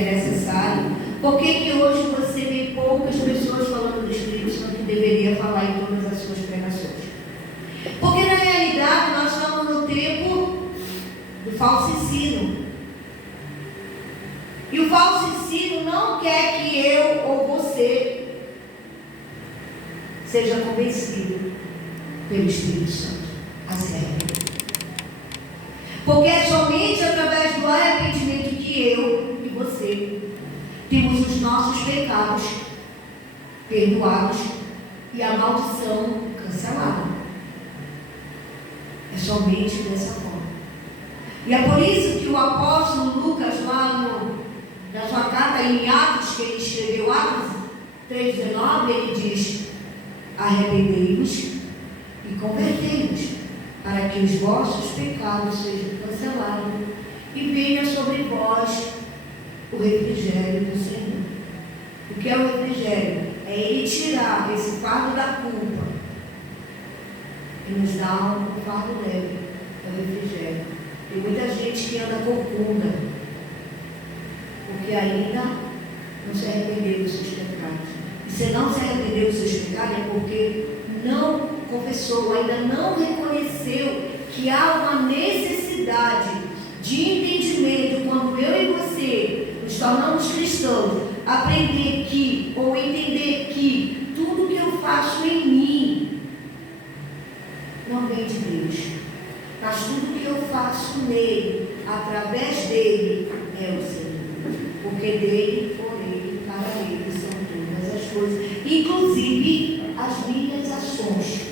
é necessário? Por que hoje você vê poucas pessoas falando do Espírito Santo que deveria falar em todas as suas pregações? Porque na realidade nós estamos no tempo do falso ensino. E o falso ensino não quer que eu ou você seja convencido pelo Espírito Santo a se arrepender. Porque é somente através do arrependimento que eu e você temos os nossos pecados perdoados e a maldição cancelada. É somente dessa forma. E é por isso que o apóstolo Lucas, lá na sua carta em Atos, que ele escreveu, Atos 3,19, ele diz: arrependei-vos e convertei-vos, para que os vossos pecados sejam cancelados e venha sobre vós o refrigério do Senhor. O que é o refrigério? É Ele tirar esse fardo da culpa e nos dar um fardo leve. É o refrigério. Tem muita gente que anda corcunda, porque ainda não se arrependeu dos seus pecados. E se não se arrependeu dos seus pecados é porque não confessou, ainda não reconheceu que há uma necessidade de entendimento quando eu e você nos tornamos cristãos, aprender que, ou entender que tudo que eu faço em mim não vem de Deus, mas tudo que eu faço nele, através dele, é o Senhor, porque dele, por ele, para ele são todas as coisas, inclusive as minhas ações.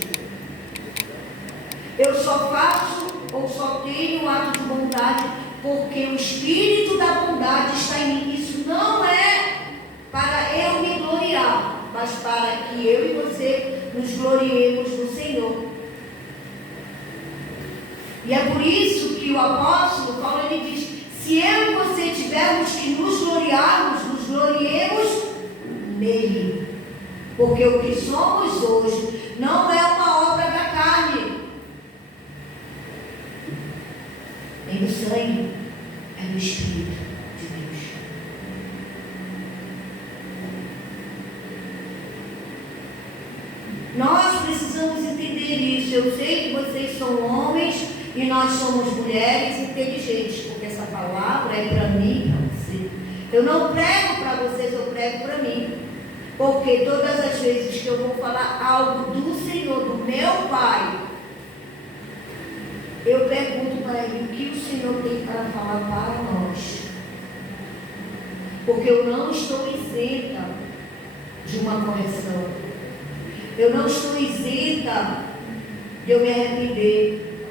Eu só faço ou só tenho o ato de bondade porque o Espírito da bondade está em mim. Isso não é para eu me gloriar, mas para que eu e você nos gloriemos no Senhor. E é por isso que o apóstolo Paulo, ele diz: se eu e você tivermos que nos gloriarmos, nos gloriemos nele. Porque o que somos hoje não é uma obra da carne, nem do sangue, é do Espírito de Deus. Nós precisamos entender isso. Eu sei que vocês são homens e nós somos mulheres inteligentes, porque essa palavra é para mim e para você. Eu não prego para vocês, eu prego para mim. Porque todas as vezes que eu vou falar algo do Senhor, do meu Pai, eu pergunto para Ele o que o Senhor tem para falar para nós. Porque eu não estou isenta de uma correção. Eu não estou isenta de eu me arrepender.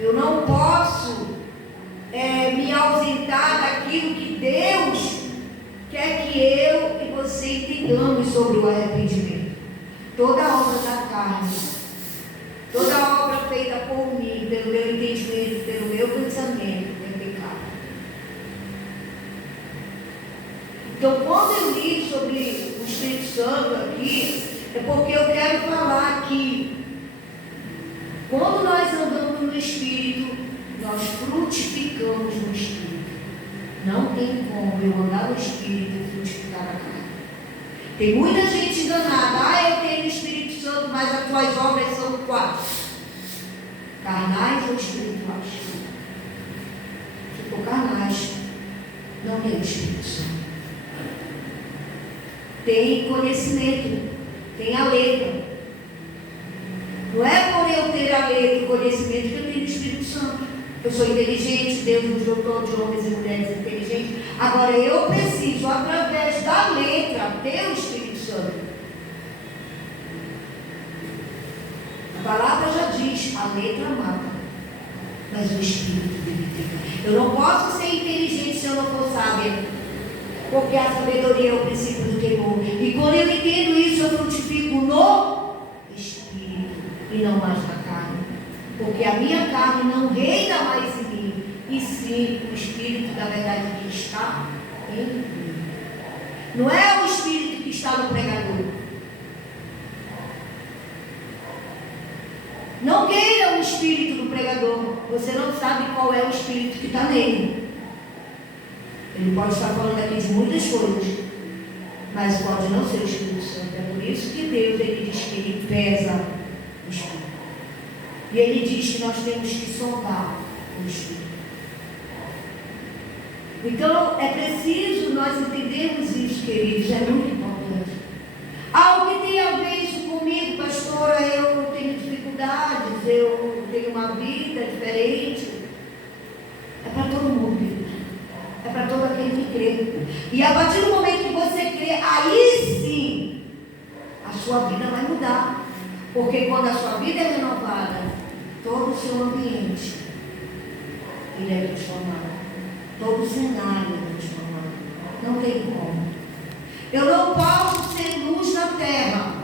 Eu não posso me ausentar daquilo que Deus quer que eu e você entendamos sobre o arrependimento. Toda obra da carne, toda obra feita por mim, pelo meu entendimento, pelo meu pensamento, é pecado. Então, quando eu li sobre o Espírito Santo aqui, é porque eu quero falar que quando nós andamos no Espírito, nós frutificamos no Espírito. Não tem como eu andar no Espírito e frutificar na carne. Tem muita gente enganada. Eu tenho o Espírito Santo, mas as tuas obras são quais? Carnais ou espirituais? Se for carnais, não tem o Espírito Santo. Tem conhecimento, tem a letra. Não é por eu ter a letra e o conhecimento que eu tenho o Espírito Santo. Eu sou inteligente, Deus nos dotou de homens e mulheres inteligentes. Agora eu preciso, através da letra, ter o Espírito Santo. A palavra já diz, a letra mata, mas o Espírito vivifica. Eu não posso ser inteligente se eu não for sábia, porque a sabedoria é o princípio do temor. E quando eu entendo isso, eu frutifico no Espírito e não mais na carne. Porque a minha carne não reina mais em mim, e sim o Espírito da verdade que está em mim. Não é o Espírito que está no pregador. Não queira o Espírito do pregador. Você não sabe qual é o Espírito que está nele. Ele pode estar falando aqui de muitas coisas, mas pode não ser o Espírito Santo. É por isso que Deus, ele diz que ele pesa o Espírito. E ele diz que nós temos que sondar o Espírito. Então, é preciso nós entendermos isso, queridos, é muito importante. O que tem a ver isso comigo, pastora? Eu tenho dificuldades, eu tenho uma vida diferente. É para todo mundo, querido. É para todo aquele que crê. E a partir do momento que você crê, aí sim, a sua vida vai mudar. Porque quando a sua vida é renovada, todo o seu ambiente, ele é transformado. Todo o cenário é transformado. Não tem como. Eu não posso ser luz na terra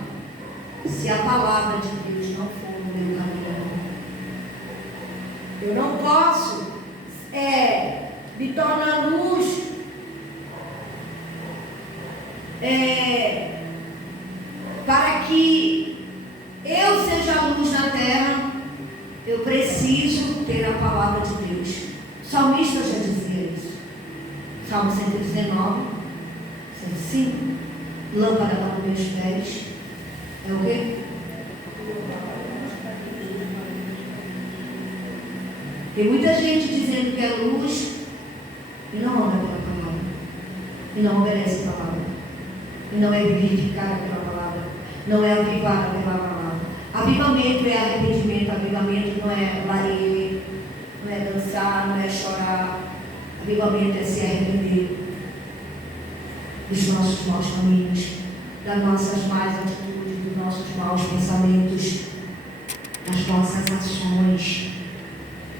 se a palavra de Deus não for no meu caminho. Eu não posso me tornar luz para que eu seja luz na terra. Eu preciso ter a palavra de Deus. O salmista já dizia isso. Salmo 119, 105. Lâmpada para os meus pés. É o quê? Tem muita gente dizendo que é luz e não anda pela palavra. E não obedece a palavra. E não é vivificada pela palavra. Não é avivada pela palavra. Avivamento é arrependimento. Avivamento não é lareira, não é dançar, não é chorar. Avivamento é se arrepender dos nossos maus caminhos, das nossas más atitudes, dos nossos maus pensamentos, das nossas ações.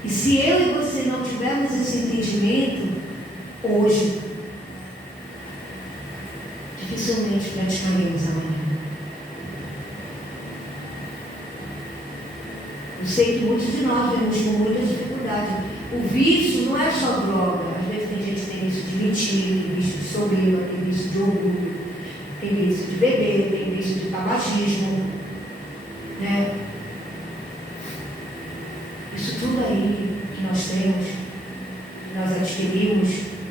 E se eu e você não tivermos esse entendimento, hoje, dificilmente praticaremos amanhã. Eu sei que muitos de nós vemos com muita dificuldade. O vício não é só droga. Às vezes tem gente que tem vício de mentir, tem vício de soberba, tem vício de orgulho, tem vício de beber, tem vício de tabagismo, né? Isso tudo aí que nós temos, que nós adquirimos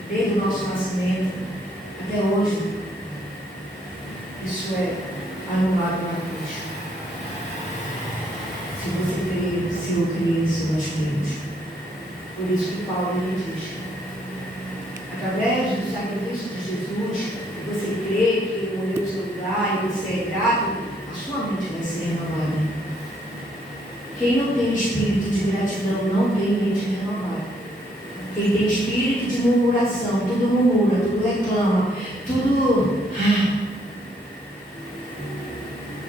desde o nosso nascimento até hoje, isso é anulado na cruz. Se você crer, se eu crer, se nós cremos. Por isso que Paulo lhe diz: através do sacrifício de Jesus, você crê que ele morreu no seu lugar e você é grato, a sua mente vai ser renovada. Quem não tem espírito de gratidão não tem mente renovada. Quem tem espírito de murmuração, tudo murmura, tudo reclama, tudo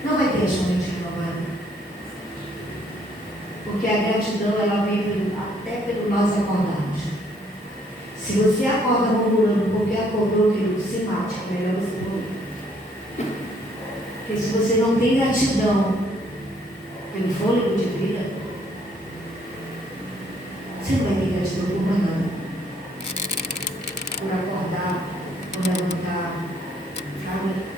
não vai ter a sua mente renovada. Porque a gratidão, ela vem até pelo nós acordarmos. Se você acorda murmurando porque acordou, querido, se mate, é melhor você morrer. Porque se você não tem gratidão pelo fôlego de vida, você não vai ter gratidão por mais nada. Por acordar, por levantar, sabe?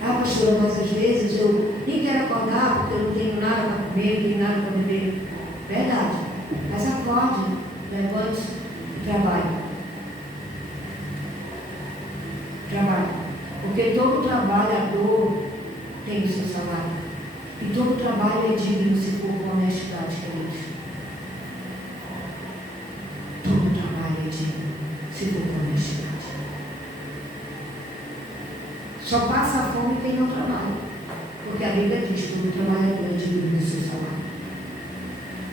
Pastor, mas às vezes eu nem quero acordar porque eu não tenho nada para comer, não tenho nada para beber. Verdade. Mas acorde, levante e trabalhe. Trabalhe. Porque todo trabalhador tem o seu salário. E todo trabalho é digno se for com honestidade, queridos. Todo trabalho é digno se for com honestidade. Só passa fome quem não trabalha. Porque a Bíblia diz que todo trabalhador é digno do seu salário.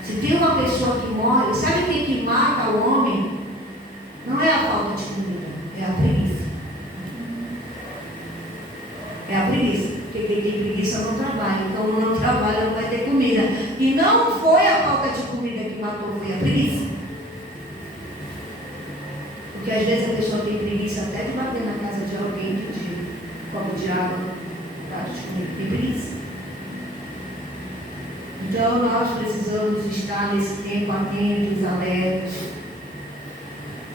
Se tem uma pessoa que morre, sabe quem que mata o homem? Não é a falta de comida, é a preguiça. É a preguiça. Porque quem tem preguiça não trabalha. Então, não trabalha, não vai ter comida. E não foi a falta de comida que matou, foi a preguiça. Porque às vezes a pessoa tem preguiça até de bater na casa de alguém, de copo de água, prato de comida, tem preguiça. Então, nós precisamos estar nesse tempo atentos, alertas.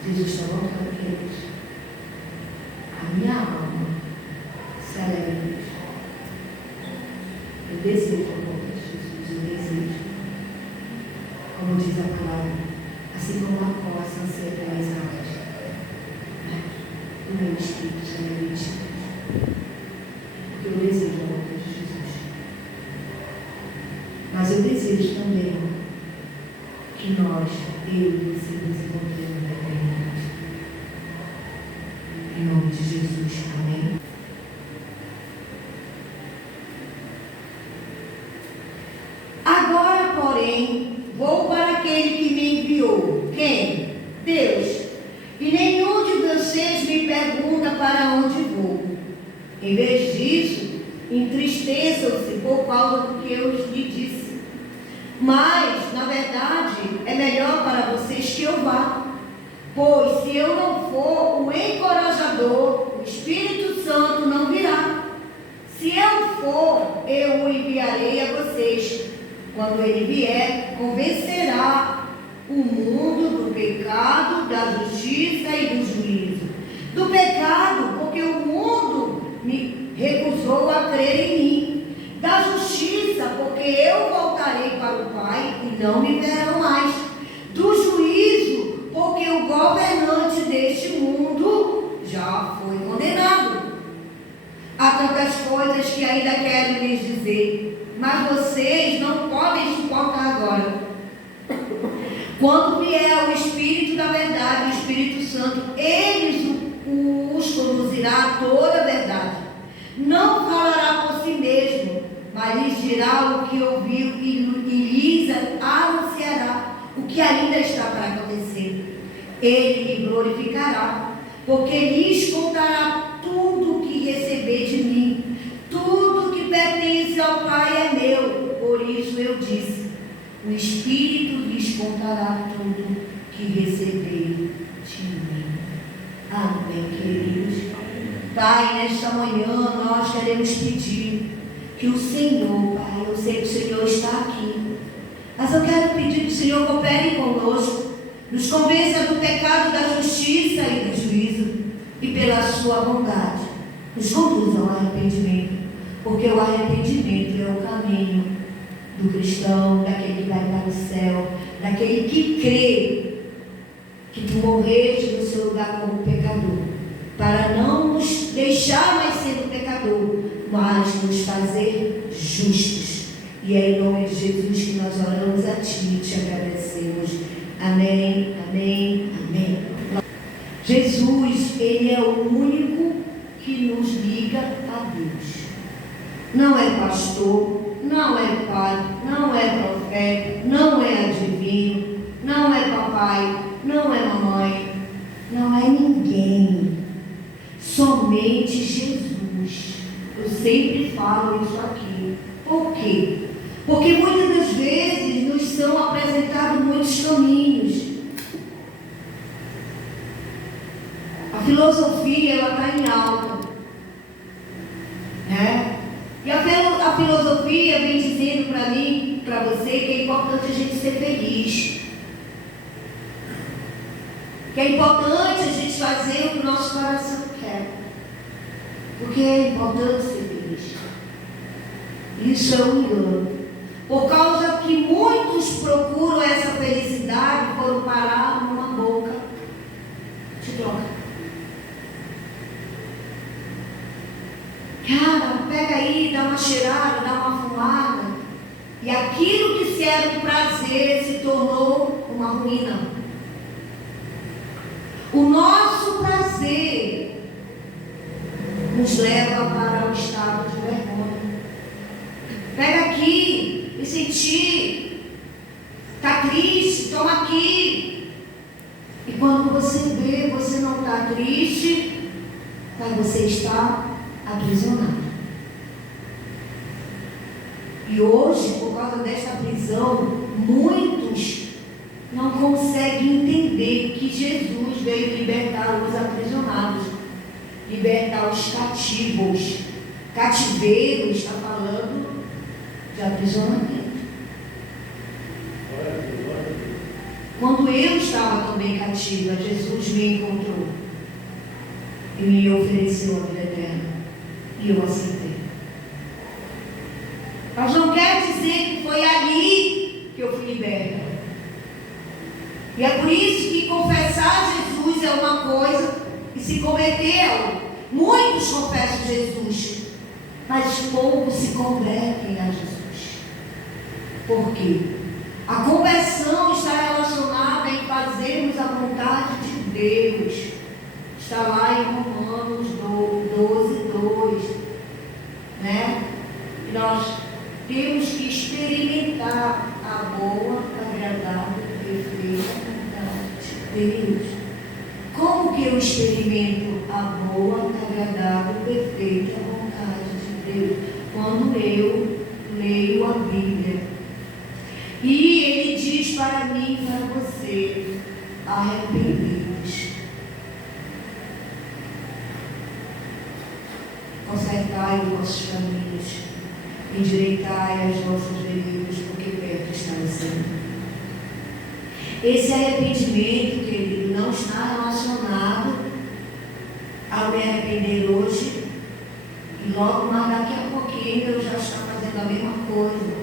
Jesus está voltando, queridos. A minha alma se alegra em Deus. Eu desejo a volta de Jesus, eu desejo. Como diz a palavra, assim como a costa anseia pelas águas. do meu espírito, Senhor, porque eu desejo a volta de Jesus. Mas eu desejo também que nós, eu e você, desenvolvemos na eternidade. Em nome de Jesus, amém? Agora, porém, vou para aquele que me enviou. Quem? Deus. E nenhum de vocês me pergunta para onde vou. Em vez disso, entristeçam-se por causa do que eu lhe disse. Mas, na verdade, é melhor para vocês que eu vá. Pois, se eu não for, o encorajador, o Espírito Santo, não virá. Se eu for, eu o enviarei a vocês. Quando ele vier, convencerá o mundo do pecado, da justiça e do juízo. Do pecado, porque o mundo me recusou a crer em mim. Da justiça, porque eu voltarei para o Pai e não me verão mais. Do juízo, porque o governante deste mundo já foi condenado. Há tantas coisas que ainda quero lhes dizer, mas vocês não podem suportar agora. Quando vier o Espírito da verdade, o Espírito Santo, ele os conduzirá a toda a verdade. Não falará por si mesmo, mas lhes dirá o que ouviu e lhes anunciará o que ainda está para acontecer. Ele me glorificará, porque lhes contará tudo o que receber de mim. Tudo que pertence ao Pai é meu. Por isso eu disse, o Espírito lhes contará tudo que receber de mim. Amém, queridos. Pai, nesta manhã nós queremos pedir que o Senhor, Pai, eu sei que o Senhor está aqui, mas eu quero pedir que o Senhor coopere conosco, nos convença do pecado, da justiça e do juízo, e pela sua bondade nos conduza ao arrependimento, porque o arrependimento é o caminho do cristão, daquele que vai para o céu, daquele que crê que tu morreste no seu lugar como pecador, para não nos deixar mais sendo pecador, mas nos fazer justos. E é em nome de Jesus que nós oramos a Ti e Te agradecemos. Amém, amém, amém. Jesus, Ele é o único que nos liga a Deus. Não é pastor, não é pai, não é profeta, não é adivinho, não é papai, não é mamãe, não é ninguém. Somente Jesus. Eu sempre falo isso aqui. Por quê? Porque muitas das vezes nos são apresentados muitos caminhos. A filosofia, ela está em alta, né? E a filosofia vem dizendo para mim, para você, que é importante a gente ser feliz. Que é importante a gente fazer o que o nosso coração quer. Porque é importante ser feliz. Isso é um engano. Por causa que muitos procuram essa felicidade, foram parar numa boca de droga. Cara, pega aí, dá uma cheirada, dá uma fumada. E aquilo que se era um prazer se tornou uma ruína. O nosso prazer nos leva para o estado de vergonha. Pega aqui, me sentir, está triste, toma aqui. E quando você vê, você não está triste, mas você está aprisionado. E hoje, por causa dessa prisão, muitos não conseguem entender que Jesus veio libertar os aprisionados, libertar os cativos. Cativeiro está falando de aprisionamento. Quando eu estava também cativa, Jesus me encontrou e me ofereceu a vida eterna. E eu aceitei. Mas não quer dizer que foi ali que eu fui liberta. E é por isso que confessar Jesus é uma coisa, e se converteu. Muitos confessam Jesus, mas poucos se convertem a Jesus. Por quê? A conversão está relacionada em fazermos a vontade de Deus. Está lá em Romanos 12:2, né? E nós temos que experimentar a boa, agradável e perfeita vontade de Deus. Como que eu experimento a boa, agradável e perfeita vontade de Deus? Quando eu leio a Bíblia. E Ele diz para mim e para você: arrependidos. Consertai os vossos caminhos, endireitai as vossas veredas, porque perto está o Senhor. Esse arrependimento, querido, não está relacionado ao me arrepender hoje e logo mais daqui a pouquinho eu já estou fazendo a mesma coisa.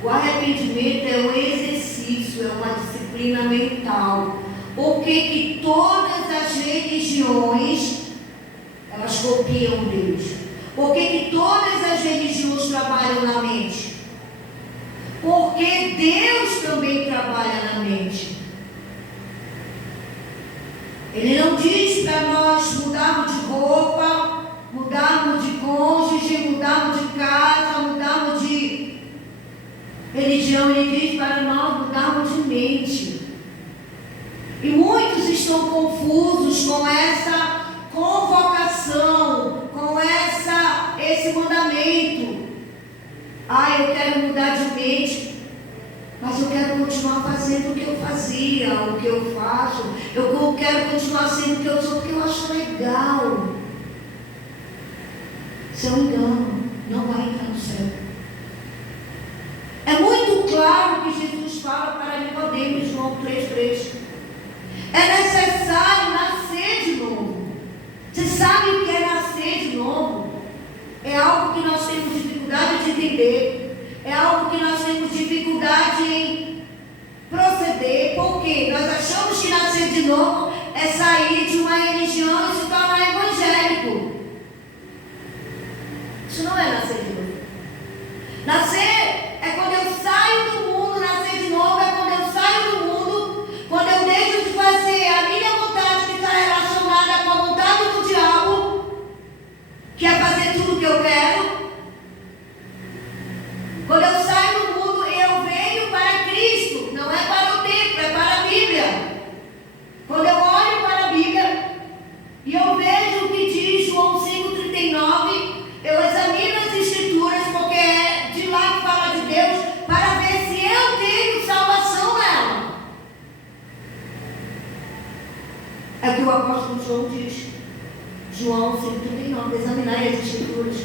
O arrependimento é um exercício, é uma disciplina mental. Por que todas as religiões elas copiam Deus? Por que todas as religiões trabalham na mente? Porque Deus também trabalha na mente. Ele não diz para nós mudarmos de roupa, mudarmos de cônjuge, mudarmos de casa, mudarmos de religião. Ele diz para nós mudarmos de mente. E muitos estão confusos com essa convocação, com esse mandamento. Eu quero mudar de mente, mas eu quero continuar fazendo o que eu fazia, o que eu faço. Eu quero continuar sendo o que eu sou, porque eu acho legal. Isso é um engano, não vai entrar no céu. É muito claro que Jesus fala para Nicodemos, João 3:3. É necessário nascer de novo. Você sabe o que é nascer de novo? É algo que nós temos dificuldade de entender. É algo que nós temos dificuldade em proceder. Por quê? Nós achamos que nascer de novo é sair de uma religião e se tornar evangélico. Isso não é nascer de novo. Nascer é quando eu saio do mundo. Nascer de novo é quando eu saio do mundo, quando eu deixo de fazer a minha vontade, que está relacionada com a vontade do diabo, que é fazer tudo o que eu quero. Quando eu saio do mundo, eu venho para Cristo. Não é para o templo, é para a Bíblia. Quando eu olho para a Bíblia e eu vejo o que diz João 5:39, eu examino as Escrituras, porque é de lá que fala de Deus, para ver se eu tenho salvação nela. É o que o apóstolo João diz. João 5:39, examinai as Escrituras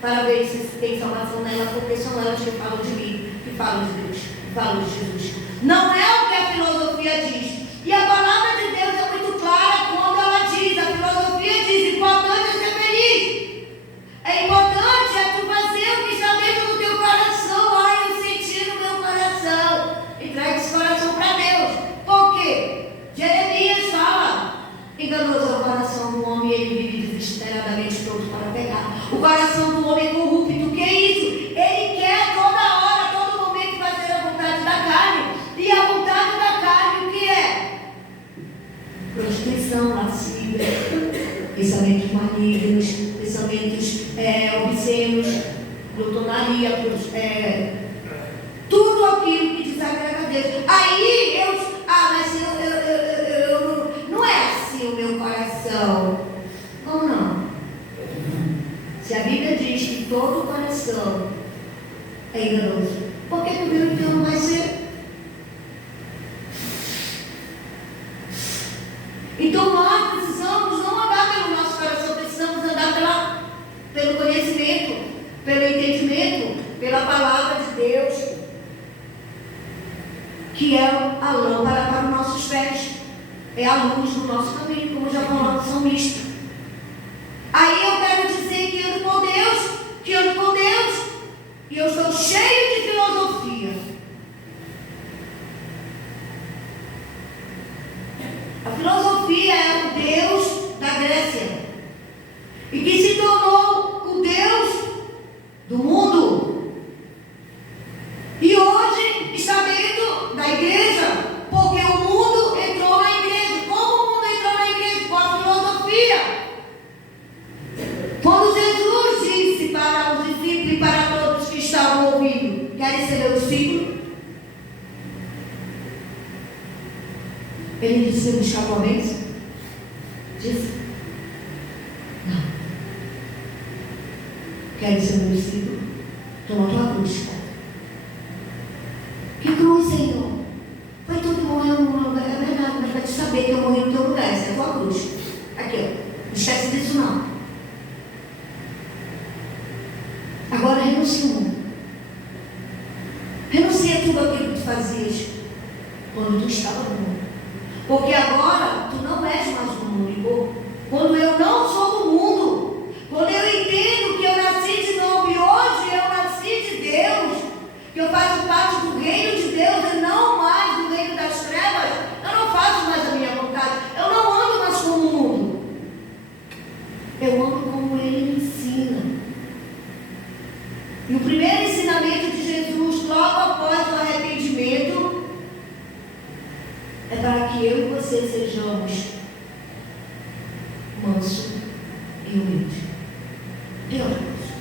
para ver se tem salvação nela, porque são elas que falam de mim, que falam de Deus, que falam de Jesus. Não é o que a filosofia diz. E a palavra de Deus é muito clara quando ela diz, a filosofia diz: importante é ser feliz. É importante tu fazer o que está dentro do teu coração. Eu senti no meu coração. Entregue esse coração para Deus. Por quê? Jeremias fala: enganoso é o coração do homem, ele vive desesperadamente pronto para pecar. O coração do homem é corrupto. O que é isso? Ele quer toda hora, todo momento fazer a vontade da carne. E a vontade da carne, o que é? Prostituição, lascívia, pensamentos malignos, pensamentos obscenos, glutonaria, tudo aquilo que desagrada a Deus. Aí não é assim o meu coração. Como não? Se a Bíblia diz que todo o coração é enganoso, por que o meu então não vai ser? Então nós precisamos não andar pelo nosso coração, precisamos andar pelo conhecimento, pelo entendimento, pela palavra de Deus, que é a lâmpada para os nossos pés, é a luz do nosso caminho, como já falamos no salmista. Aí eu quero dizer que ando com Deus, e eu estou cheio de filosofia. A filosofia é o Deus da e que se tornou o Deus do mundo. E hoje está dentro da igreja, porque o mundo entrou na igreja. Como o mundo entrou na igreja? Com a filosofia. Quando Jesus disse para os discípulos e para todos que estavam ouvindo: querem ser meus discípulos? Ele disse: buscar uma bênção? Disse: não. Querem ser meu discípulo? Toma tua cruz, cara. Que cruz, Senhor? Vai todo morrer no meu lugar. É verdade, mas vai te saber que eu morri no teu lugar. Essa é a tua cruz. Aqui, ó. Não esquece disso, não. Agora renuncia o mundo. Renuncia tudo aquilo que tu fazias quando tu estava no mundo. Porque agora tu não és mais do mundo. Quando eu não sou do mundo, quando eu entendo que eu nasci de novo e hoje eu nasci de Deus, que eu faço parte do reino de Deus e não mais do reino das trevas, eu não faço mais a minha vontade, eu não ando mais como o mundo, eu ando como Ele me ensina. E o primeiro ensinamento de Jesus, logo após o arrependimento, é para que eu e você sejamos manso e humilde. Tem outra coisa.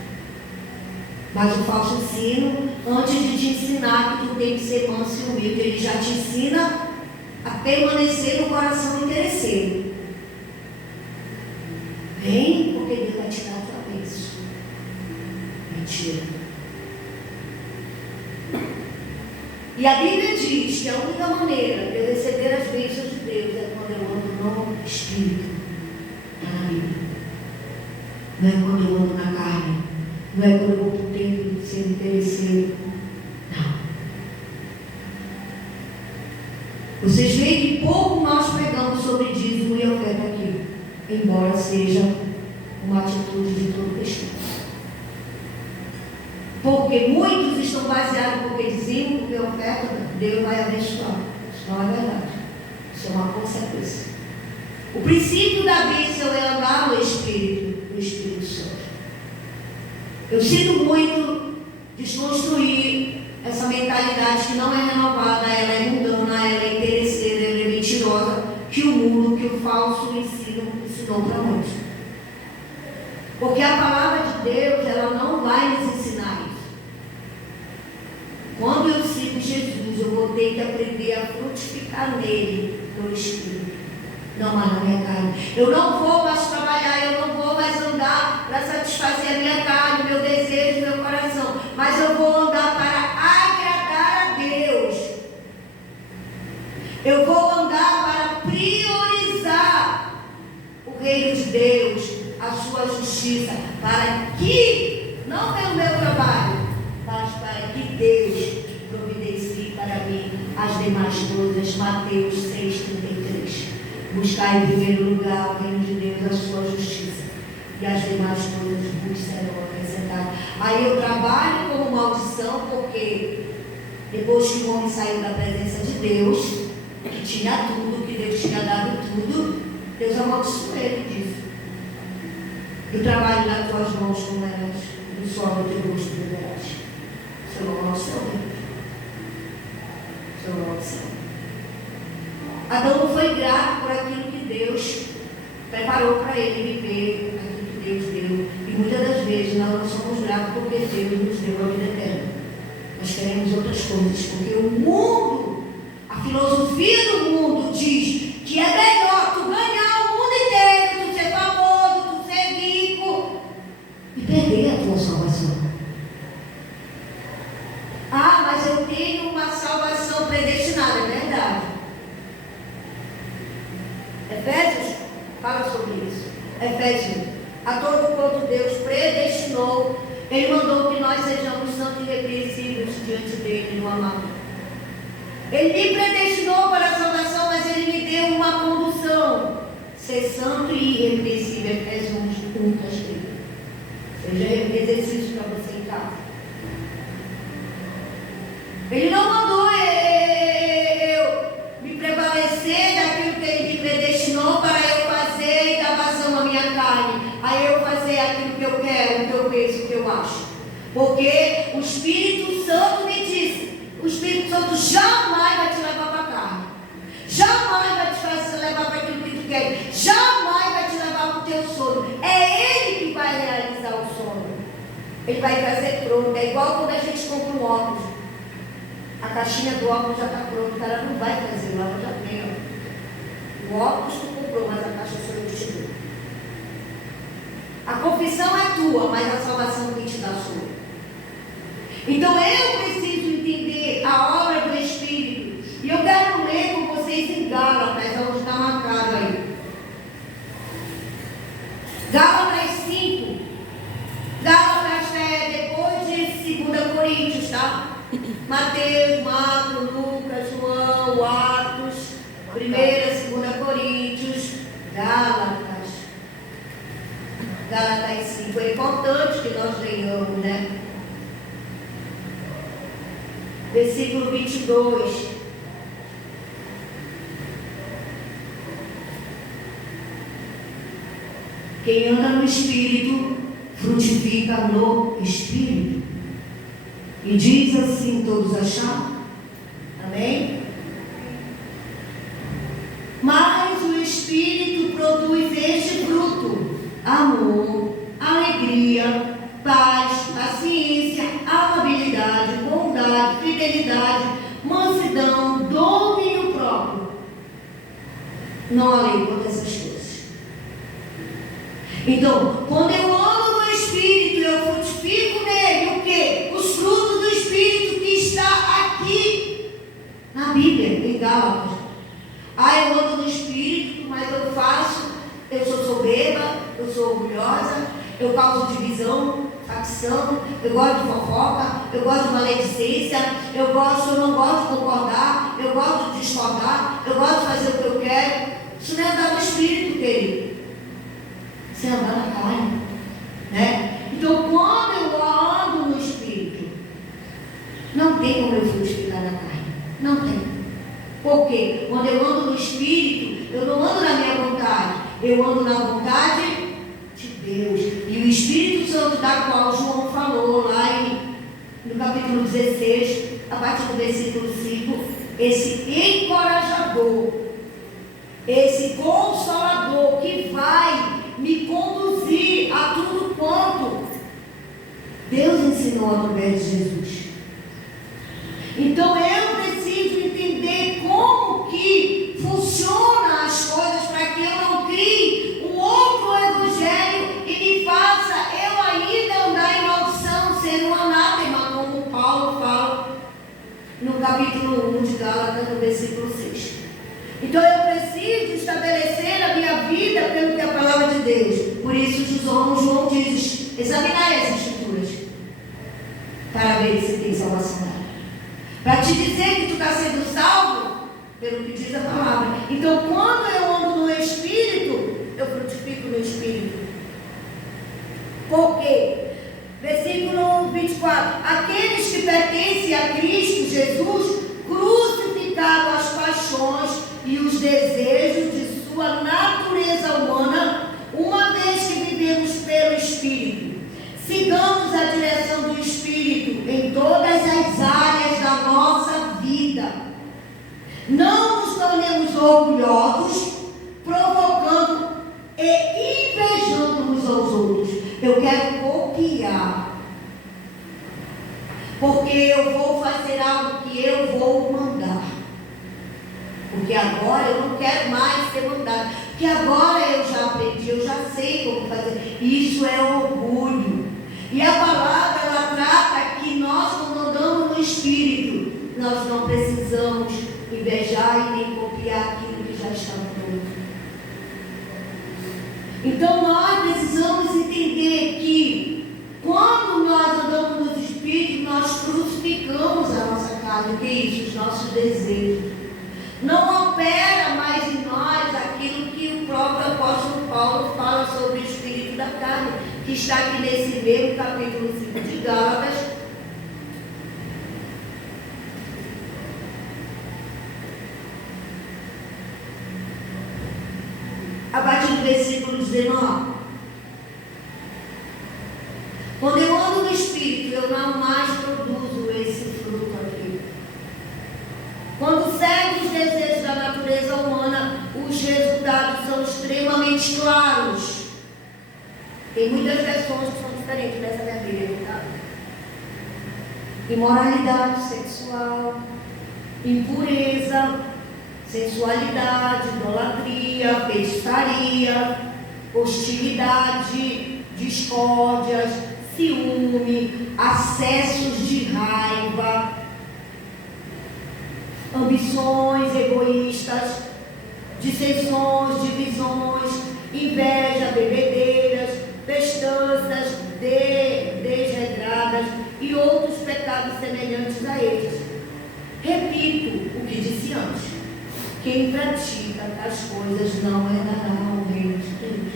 Mas o falso ensino, antes de te ensinar que tu tem que ser manso e humilde, ele já te ensina a permanecer no coração interesseiro. Vem, porque Deus vai tirar a tua bênção. Mentira. E a Bíblia diz que a única maneira de eu receber as bênçãos de Deus é quando eu ando no Espírito. Está na Bíblia. Não é quando eu ando na carne. Não é quando eu vou para o templo de ser interesseiro. Não. Vocês veem que pouco nós pregamos sobre dízimo e oferta aqui, embora seja uma atitude de todo cristão. Porque muitos estão baseados porque dizimam, porque oferta, Deus vai abençoar. Isso não é verdade. Isso é uma consequência. O princípio da bênção é andar no Espírito Santo. Eu sinto muito desconstruir essa mentalidade que não é renovada, ela é mundana, ela é interesseira, ela é mentirosa, que o mundo, que o falso ensino ensinou para muitos. Porque a palavra de Deus, ela não vai nos ensinar isso. Quando eu sigo Jesus, eu vou ter que aprender a frutificar nele, no Espírito, não mais na minha carne. Eu não vou mais trabalhar, eu não vou mais andar para satisfazer a minha carne, o meu desejo, o meu coração, mas eu vou andar para agradar a Deus. Eu vou andar para priorizar o reino de Deus, a sua justiça, para que, não pelo meu trabalho, mas para que Deus providencie para mim as demais coisas. Mateus 6,33. Buscar em primeiro lugar o reino de Deus, a sua justiça, e as demais coisas vos serão acrescentadas. Aí eu trabalho como maldição, porque depois que o homem saiu da presença de Deus, que tinha tudo, que Deus tinha dado tudo, Deus amaldiçoou ele disso. E trabalho nas tuas mãos como eras, do sol do teu rosto verás. Isso é uma maldição. Isso é uma maldição. Adão não foi grato por aquilo que Deus preparou para ele viver, aquilo que Deus deu. E muitas das vezes nós não somos gratos porque Deus nos deu a vida eterna. Nós queremos outras coisas, porque o mundo, a filosofia do mundo diz que é melhor tu ganhar o mundo inteiro, tu ser famoso, tu ser rico e perder a tua salvação. Ah, mas eu tenho uma salvação predestinada, é verdade. Efésios fala sobre isso. Efésios, a todo quanto Deus predestinou, Ele mandou que nós sejamos santos e irrepreensíveis diante dele no amado. Ele me predestinou para a salvação, mas Ele me deu uma condução: ser santo e irrepreensível. Efésios 1, está escrito. Seja exercício para você em casa. Ele não mandou eu me prevalecer daquilo que Ele me predestinou para eu fazer e dar vazão à minha minha carne a eu fazer aquilo que eu quero, o que eu penso, o que eu acho. Porque o Espírito Santo me disse, o Espírito Santo jamais vai te levar para a carne, jamais vai te fazer levar para aquilo que tu quer, jamais vai te levar para o teu sonho. É Ele que vai realizar o sonho. Ele vai trazer pronto. É igual quando a gente compra um óculos. A caixinha do óculos já está pronta, o cara não vai fazer lá, já tem. Ó. O óculos tu comprou, mas a caixa só eu te dou. A confissão é tua, mas a salvação quem te dá sua. Então eu preciso entender a obra do Espírito. E eu quero ler com vocês em Gálatas, onde está marcado aí. Gálatas 5. Gálatas é depois de 2 Coríntios, tá? Mateus, Marcos, Lucas, João, Atos, 1ª, 2 Coríntios, Gálatas. Gálatas 5. É importante que nós leiamos, né? Versículo 22. Quem anda no Espírito, frutifica no Espírito. E diz assim, todos acharam? Amém? Mas o Espírito produz este fruto: amor, alegria, paz, paciência, amabilidade, bondade, fidelidade, mansidão, domínio próprio. Não há lei contra essas coisas. Então, quando eu ando no Espírito, eu frutifico nele o quê? Os frutos do Espírito que está aqui na Bíblia, em Gálatas. Eu ando no Espírito, mas eu sou soberba, eu sou orgulhosa, eu causo divisão, facção, eu gosto de fofoca, eu gosto de maledicência, eu não gosto de concordar, eu gosto de discordar, eu gosto de fazer o que eu quero. Isso não é andar no Espírito, querido. Isso é andar na carne, né? Então, quando eu ando no Espírito, não tem como eu frutificar na carne. Não tem. Por quê? Quando eu ando no Espírito, eu não ando na minha vontade, eu ando na vontade de Deus. E o Espírito Santo, da qual João falou lá no capítulo 16, a partir do versículo 5, esse encorajador, esse consolador que vai me conduzir a tudo quanto Deus ensinou através de Jesus. Então eu preciso entender como que funciona as coisas para que eu não crie um outro evangelho e me faça eu ainda andar em maldição, ser um anátema, como Paulo fala no capítulo 1 de Gálatas, no versículo 6. Então eu preciso estabelecer a minha vida pelo que é a palavra de Deus. Por isso João diz: examinai as Escrituras para ver se tem salvação. Para te dizer que tu está sendo salvo pelo que diz a palavra. Então, quando eu ando no Espírito, eu frutifico no Espírito. Por quê? Versículo 24: aqueles que pertencem a Cristo Jesus crucificaram as paixões e os desejos de sua natureza humana, uma vez que vivemos pelo Espírito. Sigamos a direção do Espírito em todas as áreas da nossa vida. Não nos tornemos orgulhosos, provocando e invejando uns aos outros. Eu quero copiar, porque eu vou fazer algo que eu vou mandar. Porque agora eu não quero mais ser mandado. Porque agora eu já aprendi, eu já sei como fazer. Isso é orgulho. E a palavra, ela trata que nós, quando andamos no Espírito, nós não precisamos invejar e nem copiar aquilo que já está pronto. Então nós precisamos entender que quando nós andamos no Espírito, nós crucificamos a nossa carne. O que é isso? Os nossos desejos. Não opera mais em nós aquilo que o próprio apóstolo Paulo fala sobre o espírito da carne, que está aqui nesse mesmo capítulo 5 de Gálatas. A partir do versículo 19. eu não mais produzo esse fruto aqui. Quando segue os desejos da natureza humana, os resultados são extremamente claros. Tem muitas versões que são diferentes dessa minha Bíblia, tá? Imoralidade sexual, impureza, sensualidade, idolatria, feitiçaria, hostilidade, discórdias, ciúme, acessos de raiva, ambições egoístas, dissensões, divisões, inveja, bebedeiras, festanças desregradas e outros pecados semelhantes a estes. Repito o que disse antes: quem pratica tais coisas não herdará o reino de Deus.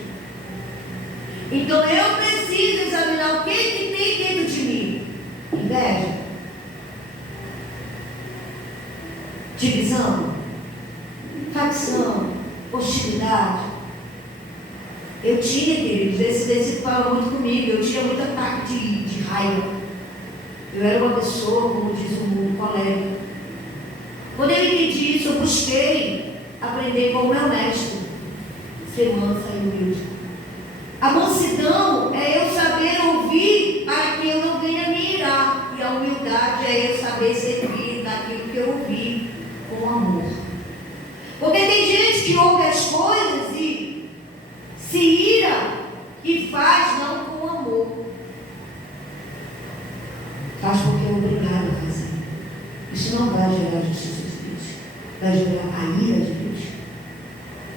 Então eu preciso examinar o que tem dentro de mim. Inveja, divisão, facção, hostilidade. Eu tinha, queridos, esse falou muito comigo, eu tinha muito ataque de raiva. Eu era uma pessoa, como diz o mundo, colega. Quando eu entendi isso, eu busquei aprender com o meu mestre, ser mansa e humilde. A mansidão é eu saber ouvir para que eu não venha me irar. E a humildade é eu saber servir daquilo que eu ouvi com amor. Porque tem gente que ouve as coisas e se ira e faz não com amor. Faz porque é obrigado a fazer. Isso não vai gerar a justiça de Deus. Vai gerar a ira de Deus.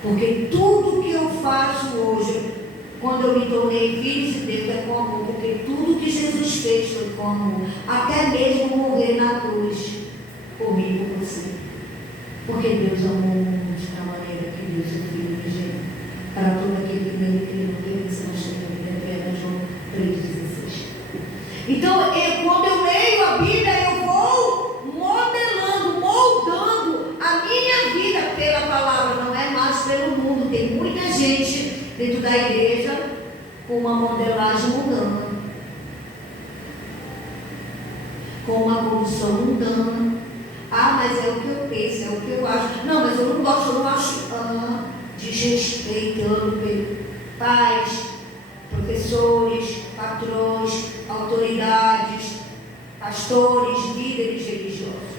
Porque tudo que eu faço hoje, quando eu me tornei filho de Deus, é com amor. Porque tudo que Jesus fez foi com amor. Até mesmo morrer na cruz por mim e por você. Porque Deus amou o mundo de tal maneira que Deus é o Filho unigênito para todo aquele que nele crê, não tem missão de vida eterna. João 3,16. Então, quando eu leio a Bíblia, eu vou modelando, moldando a minha vida pela palavra, não é mais pelo mundo. Tem muita gente dentro da igreja com uma modelagem mundana, com uma condição mundana. Ah, mas é o que eu penso, é o que eu acho. Não, mas eu não gosto, eu não acho. Desrespeitando pais, professores, patrões, autoridades, pastores, líderes religiosos.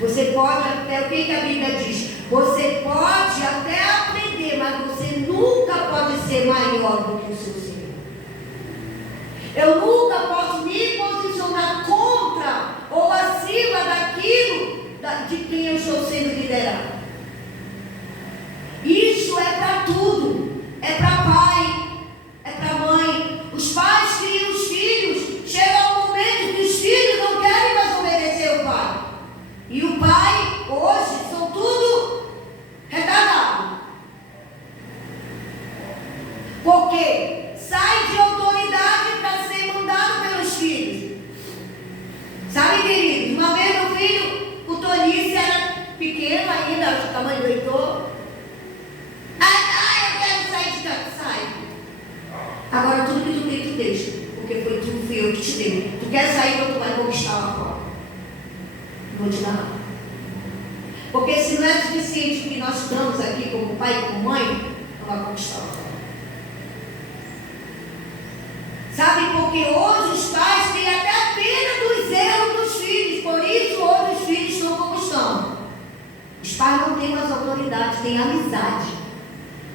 Você pode até, o que a Bíblia diz? Você pode até aprender, mas você nunca pode ser maior do que o seu Senhor. Eu nunca posso me posicionar contra ou acima daquilo de quem eu estou sendo liderado. Isso é para tudo. É para pai, é para mãe. Os pais criam os filhos. Chega um momento que os filhos não querem mais obedecer o pai. E o pai, hoje, são tudo retardado. Porque sai de autoridade para ser mandado pelos filhos. Sabe, queridos, uma vez meu filho, o Tonice, era pequeno ainda, o tamanho do Heitor. Eu quero sair de casa. Sai. Agora tudo que tu tem, tu deixa. Porque fui eu que te dei. Tu quer sair ou tu vai conquistar lá fora? Não vou te dar nada. Porque se não é suficiente o que nós estamos aqui como pai e como mãe, não vai conquistar lá fora. Sabe, porque hoje os pais têm até pena dos erros dos filhos. Por isso hoje os filhos estão como estão. Os pais não têm mais autoridade, têm amizade.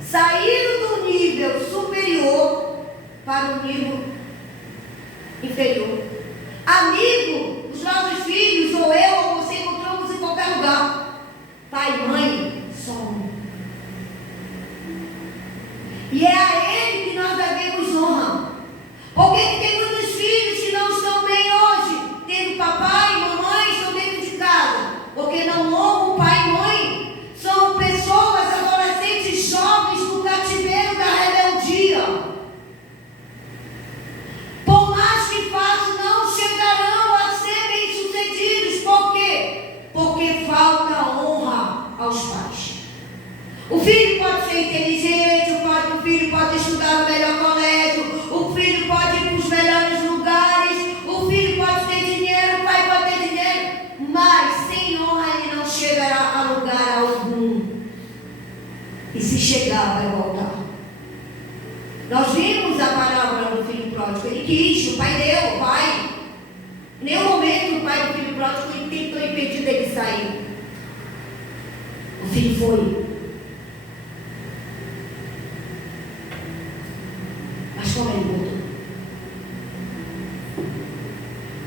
Saíram do nível superior para o nível inferior. Amigo, os nossos filhos, ou eu, ou você, encontramos em qualquer lugar. Pai e mãe, só um. E é a ele que nós devemos honra. Porque tem muitos filhos que não estão bem hoje, tendo papai e mamãe, estão dentro de casa. Porque não honram o pai e mãe. São pessoas, adolescentes, jovens no cativeiro da rebeldia. Por mais que façam, não chegarão a ser bem-sucedidos. Por quê? Porque falta honra aos pais. O filho pode ser inteligente, o filho pode Lázaro vai voltar. Nós vimos a parábola do filho pródigo. Ele quis, o pai deu, o pai. Em nenhum momento o pai do filho pródigo tentou impedir dele sair. O filho foi. Mas como ele voltou?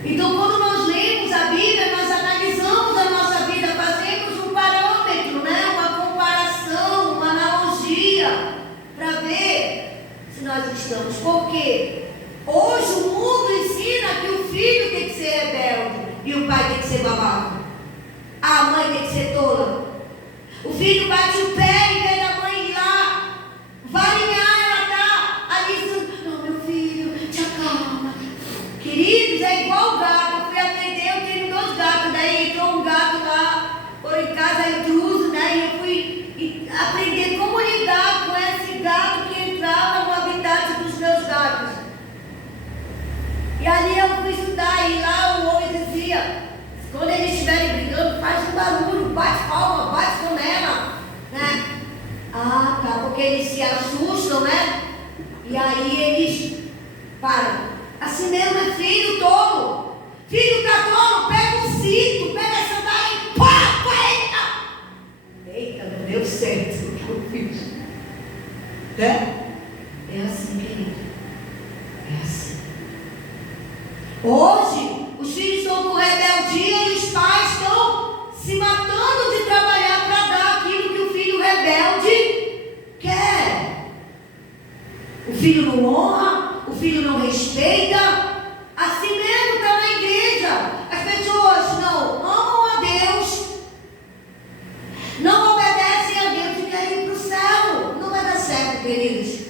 Então, quando nós lemos a Bíblia, nós analisamos a nossa vida, fazemos um parâmetro, né? Uma comparação, uma analogia, para ver se nós estamos. Porque hoje o mundo ensina que o filho tem que ser rebelde e o pai tem que ser babaca. A mãe tem que ser tola. O filho bate o pé em vez da mãe ir lá, varinhar, ela tá ali, não, meu filho, te acalma. Queridos, é igual gato. Eu fui aprender, eu tenho 2 gatos, daí entrou um gato lá, por em casa intruso, né? E eu fui aprender como lidar com esse gato que entrava no habitat dos meus gatos. E ali eu fui estudar, e lá o homem dizia, quando eles estiverem brigando, faz um barulho, bate palma, bate panela, né? Ah, tá, porque eles se assustam, né? E aí eles param. Assim mesmo é filho tolo. Filho tá tolo, pega um cinto, pega essa sandália e pá, eita, não deu certo o que eu fiz. Né? É assim, querido. É assim. Hoje, os filhos estão com rebeldia e os pais estão se matando de trabalhar para dar aquilo que o filho rebelde quer. O filho não honra, o filho não respeita. Assim mesmo está na igreja. As pessoas não amam a Deus, não obedecem a Deus e querem ir para o céu. Não vai dar certo, queridos.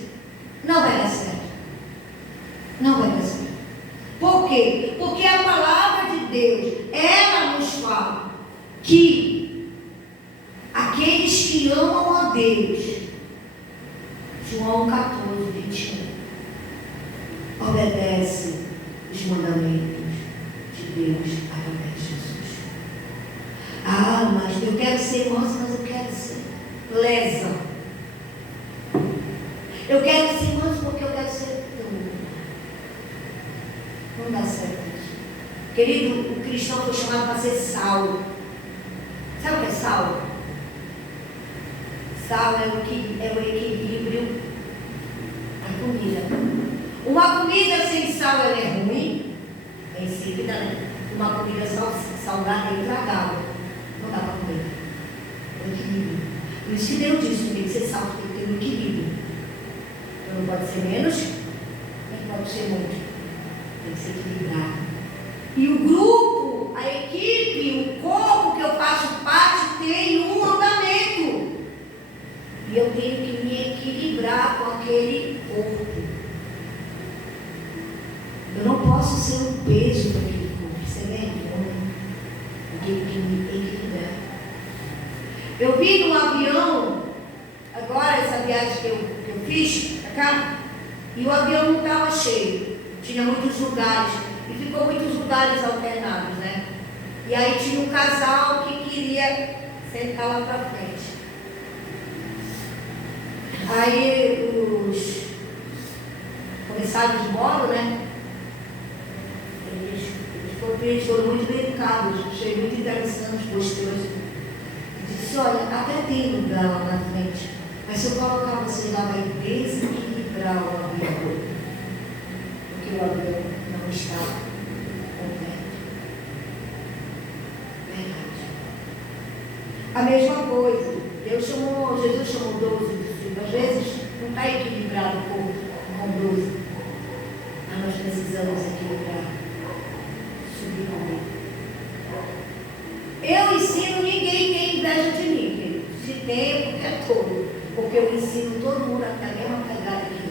Não vai dar certo. Não vai dar certo. Por quê? Porque a palavra de Deus, ela nos fala que aqueles que amam a Deus, João 14, 21, obedece os mandamentos de Deus através de Jesus. Ah, mas eu quero ser manso, mas eu quero ser lesa. Eu quero ser manso porque eu quero ser duro. Não dá certo isso. Querido, o cristão foi chamado para ser sal. Sabe o que é sal? Sal é o equilíbrio da comida. Uma comida sem sal ela é ruim, é insípida, né? Uma comida salgada é intragável. Não dá para comer. É o equilíbrio. Por isso que Deus disse, tem que ser sal, tem que ter um equilíbrio. Então não pode ser menos, nem pode ser muito. Tem que ser equilibrado. E o grupo, a equipe, o corpo que eu faço parte tem um andamento. E eu tenho que me equilibrar com aquele corpo. Eu não posso ser um peso daquele corpo. Você vê? Eu tenho que me equilibrar. Eu vi no avião, agora essa viagem que eu fiz para cá, e o avião não estava cheio. Tinha muitos lugares. E ficou muitos lugares alternados, né? E aí tinha um casal que queria sentar lá para frente. Aí os comissários de bordo, né? Eles foram muito delicados, achei muito interessante os posturas. Disse, olha, até tem lugar lá na frente, mas se eu colocar você lá, vai desequilibrar o avião. Porque o avião não está completo. Verdade. A mesma coisa, Jesus chamou 12 discípulos. Às vezes não está equilibrado o corpo com 12. Mas nós precisamos equilibrar. Subir comigo. Eu ensino, ninguém tem inveja de mim, querido. Se tem, é porque é todo. Porque eu ensino todo mundo a ter a mesma pegada aqui.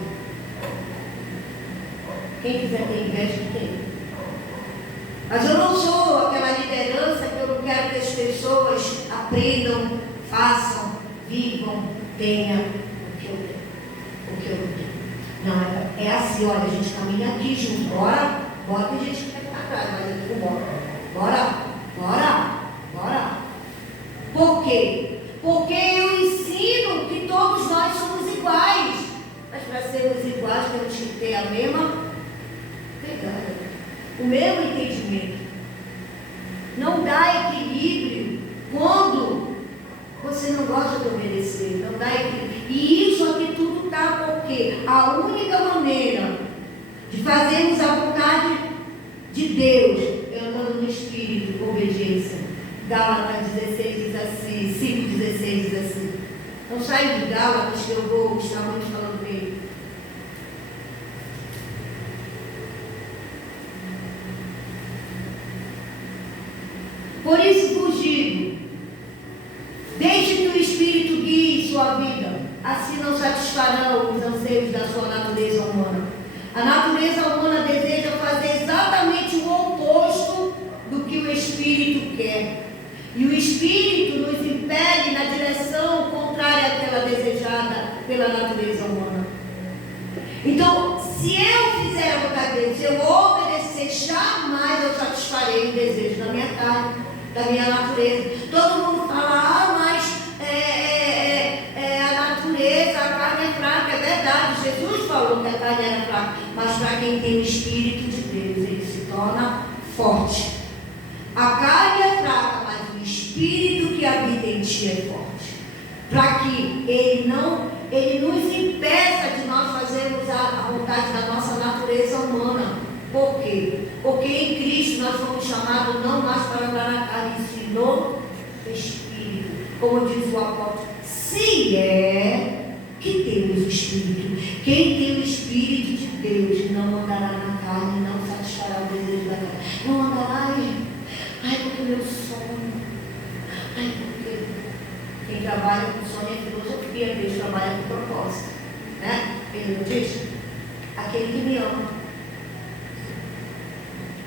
Quem quiser ter inveja, que tem. Mas eu não sou aquela liderança que eu não quero que as pessoas aprendam, façam, vivam, tenham o que eu tenho. O que eu não tenho. Não, é assim, olha, a gente caminha aqui junto. Bora, tem gente que vai para trás, mas eu digo bora. Por quê? Porque eu ensino que todos nós somos ter a mesma pegada, o mesmo entendimento. Não dá equilíbrio quando você não gosta de obedecer. Não dá equilíbrio. E isso aqui tudo está porque a única maneira de fazermos a vontade de Deus é andando no Espírito, obediência. Gálatas 16 diz assim, 5,16 diz assim. Não sai de Gálatas que eu vou estar muito falando dele. Por isso vos digo, deixe que o Espírito guie sua vida, assim não satisfarão os anseios da sua natureza humana. A natureza humana deseja fazer exatamente o oposto do que o Espírito quer. E o Espírito nos impele na direção contrária àquela desejada pela natureza humana. Então, se eu fizer a vontade de Deus, se eu obedecer, jamais eu satisfarei o desejo da minha carne, da minha natureza. Todo mundo fala, mas a natureza, a carne é fraca. É verdade, Jesus falou que a carne era fraca, mas para quem tem o Espírito de Deus, ele se torna forte. A carne é fraca, mas o Espírito que habita em ti é forte. Para que ele nos impeça de nós fazermos a vontade da nossa natureza humana. Por quê? Porque em Cristo nós fomos chamados não mais para andar na carne, sim no Espírito. Como diz o apóstolo, se é que temos o Espírito. Quem tem o Espírito de Deus não andará na carne, não satisfará o desejo da carne. Não andará, porque meu sono. Porque quem trabalha com sono é filosofia, Deus trabalha com propósito. Né? Ele não diz? Aquele que me ama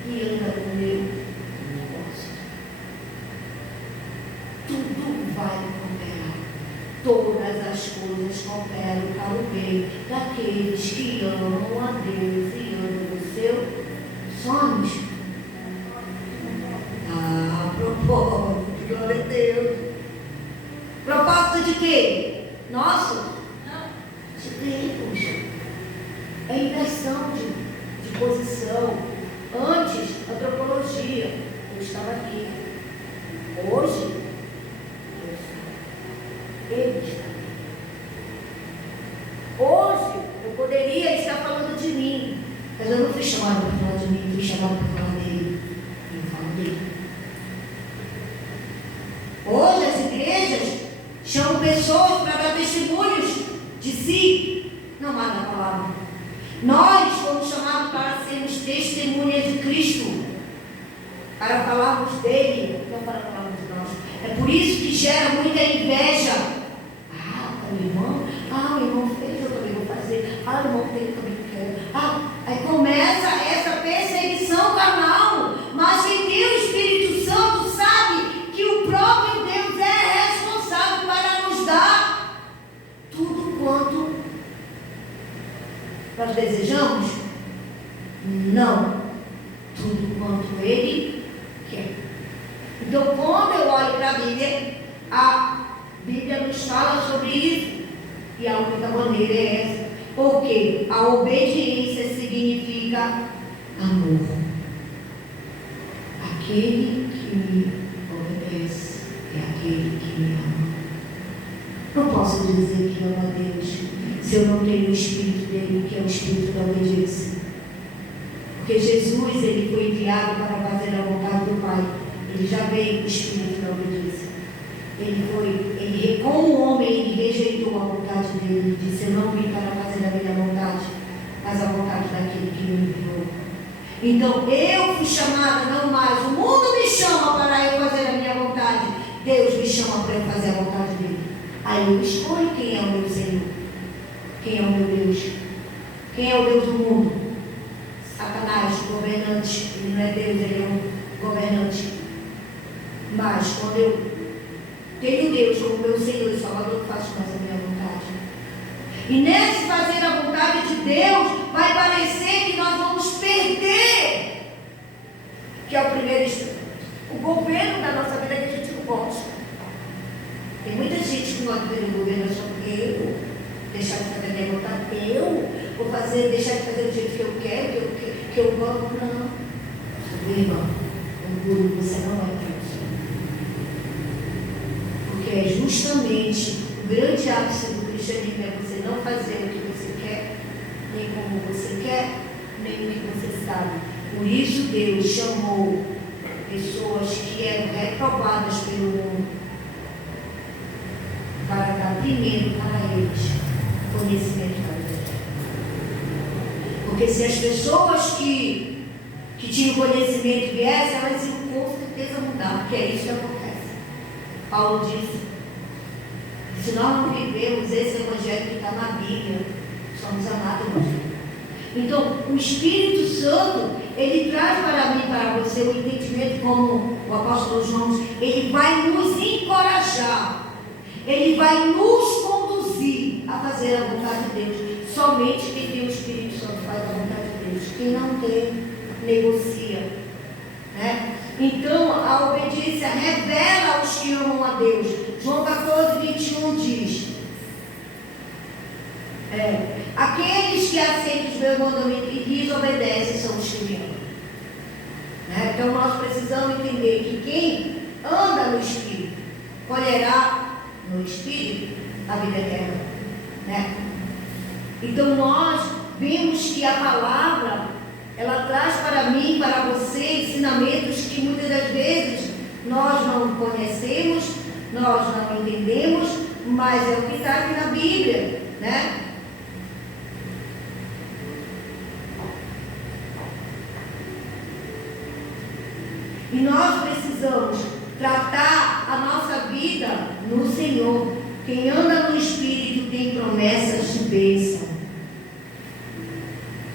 e anda com o meu propósito. Tudo vai cooperar. Todas as coisas cooperam para o bem daqueles que amam a Deus e andam nos seus sonhos. Propósito, glória a Deus. Propósito de quê? Nosso? Não. De Deus. É inversão de posição. Antes, antropologia. Eu estava aqui. Hoje, ele está aqui. Hoje, eu poderia estar falando de mim, mas eu não fui chamada para falar de mim, fui chamada para falar dele. Eu falo dele. Hoje, as igrejas chamam pessoas para dar testemunhos de si, não mais da palavra. Nós fomos chamados para sermos testemunhas de Cristo, para falarmos dele, não para falarmos de nós. É por isso que gera muita inveja. O irmão fez, eu também vou fazer. O irmão tem, eu também quero. Aí começa essa perseguição carnal. Mas quem tem o Espírito Santo sabe que o próprio Deus é responsável para nos dar tudo quanto nós desejamos? Não. Tudo quanto Ele quer. Então, quando eu olho para a Bíblia nos fala sobre isso. E a única maneira é essa. Porque a obediência significa amor. Aquele que me obedece é aquele que me ama. Não posso dizer que amo a Deus se eu não tenho o Espírito dele, que é o Espírito da obediência. Porque Jesus, ele foi enviado para fazer a vontade do Pai. Ele já veio com o Espírito da obediência. Como homem, ele rejeitou a vontade dele. Ele disse, eu não vim para fazer a minha vontade, mas a vontade daquele que me enviou. Então, eu fui chamada, não mais. O mundo me chama para eu fazer a minha vontade. Deus me chama para eu fazer a vontade dele. Aí eu escolho quem é o meu Senhor. Quem é o meu Deus? Quem é o Deus do mundo? Satanás, governante. Ele não é Deus, ele é um governante. Mas quando eu tenho Deus como meu Senhor e Salvador, faço mais a minha vontade. E nesse fazer a vontade de Deus, vai parecer que nós vamos perder, que é o primeiro instrumento. O governo da nossa vida que a gente não gosta. Tem muita gente que não gosta do governo, só porque eu deixar de fazer a minha vontade. vou fazer, deixar de fazer do jeito que eu quero, que eu gosto. Não. Meu irmão, orgulho você não é para você. Porque é justamente o grande ápice do cristianismo é você não fazer o que você quer, nem como você quer, nem o que você sabe. Por isso Deus chamou pessoas que eram reprovadas pelo mundo para dar primeiro para eles conhecimento da verdade. Porque se as pessoas que tinham conhecimento viessem, elas iam com certeza mudar, porque é isso que acontece. Paulo disse: se nós não vivemos esse evangelho que está na Bíblia, somos anatemas. Então, o Espírito Santo, ele traz para mim, para você, o entendimento, como o apóstolo João, ele vai nos encorajar, ele vai nos conduzir a fazer a vontade de Deus. Somente quem tem o Espírito Santo faz a vontade de Deus. Quem não tem, negocia. Né? Então, a obediência revela aos que amam a Deus. João 14, 21 diz: aqueles que aceitam os meus mandamentos e desobedecem são os que me amam. Né? Então, nós precisamos entender que quem anda no Espírito colherá no Espírito a vida eterna. Né? Então, nós vimos que a palavra, ela traz para mim, para você, ensinamentos que muitas das vezes nós não conhecemos, nós não entendemos, mas é o que está aqui na Bíblia, né? E nós precisamos tratar a nossa vida no Senhor. Quem anda no Espírito tem promessas de bênção.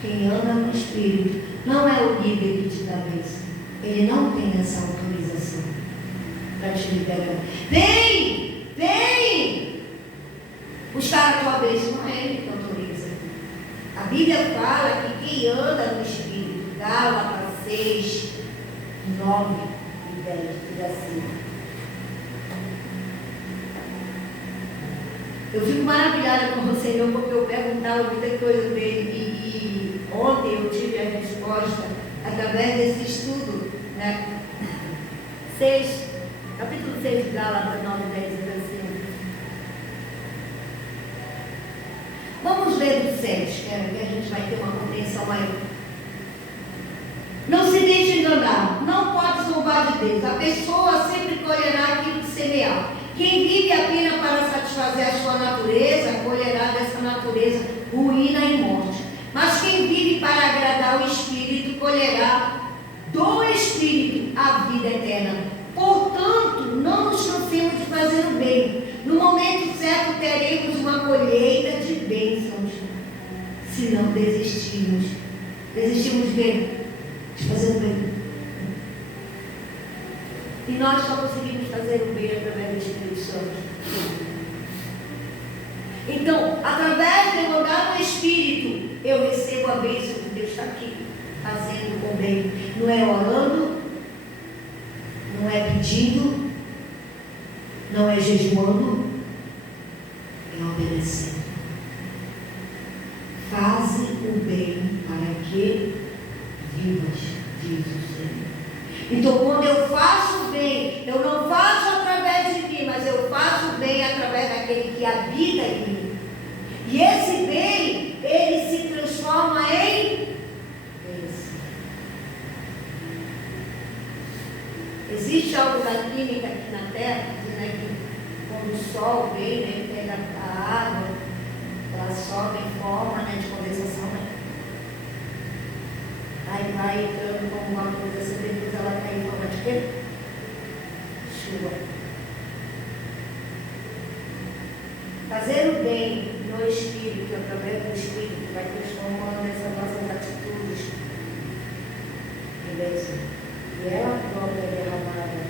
Quem anda no Espírito não é o líder que te dá bênção. Ele não tem essa autorização para te liberar. Vem buscar a tua bênção. Não é ele que autoriza. A Bíblia fala que quem anda no Espírito, Gálatas 6, 9 e 10, diz assim. Eu fico maravilhada com o Senhor, porque eu perguntava muita coisa dele e ontem eu tive a resposta através desse estudo, né? Capítulo 6 de Gálatas 9 e 10 diz assim. Vamos ler do 7, que a gente vai ter uma compreensão maior. Não se deixe enganar, não pode zombar de Deus. A pessoa sempre colherá aquilo que semear. Quem vive apenas para satisfazer a sua natureza, colherá dessa natureza ruína e morte. Mas quem vive para agradar o Espírito, colherá do Espírito a vida eterna. Portanto, não nos cansemos de fazer o bem. No momento certo teremos uma colheita de bênçãos. Se não desistirmos. Desistimos de fazer o bem. E nós só conseguimos fazer o bem através do Espírito Santo. Então, através de mandar no Espírito, eu recebo a bênção que Deus está aqui, fazendo o bem. Não é orando, não é pedindo, não é jejuando, é obedecendo. Faze o bem para que vivas, diz o Senhor. Então, quando eu faço o bem, eu não faço através de mim, mas eu faço o bem através daquele que habita em mim. E esse bem, ele se transforma em bênção. Existe algo da química aqui na Terra, né, que quando o sol vem, né, pega a água, ela sobe em forma, né, de condensação, né? Aí vai entrando como uma coisa assim, depois ela cai em forma de quê? Chuva. Fazer o bem no Espírito, através do Espírito, vai transformando essas nossas atitudes em bênção. E ela própria é derramada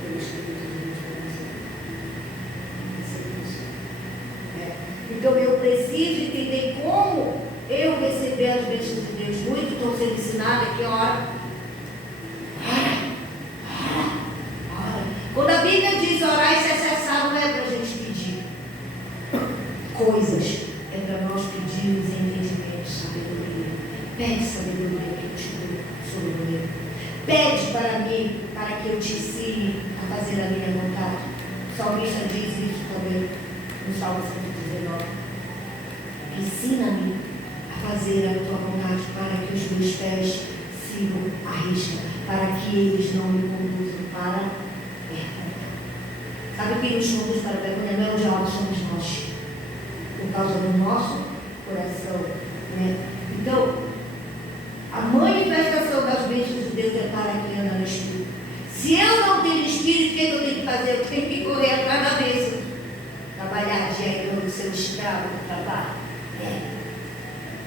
pelo Espírito de Deus para você. Então eu preciso entender como eu receber as bênçãos de Deus. Muito estou sendo ensinada que ora. Quando a Bíblia diz orar e se cessar, não é para a gente pedir coisas, é para nós pedirmos entendimentos. Pede sabedoria que eu te dou sobre ele. Pede para mim, para que eu te ensine a fazer a minha vontade. O salmista diz isso também no Salmo 119. Ensina-me a fazer a tua vontade, para que os meus pés sigam a risca, para que eles não me conduzam para a vergonha. Sabe quem nos conduz para a vergonha? Não é o diabo, somos nós, por causa do nosso coração, né? Então, a manifestação das bênçãos de Deus é para quem anda no Espírito. Se eu não tenho Espírito, o que eu tenho que fazer? Eu tenho que correr atrás da bênção. Trabalhar diariamente, ser escravo do trabalho.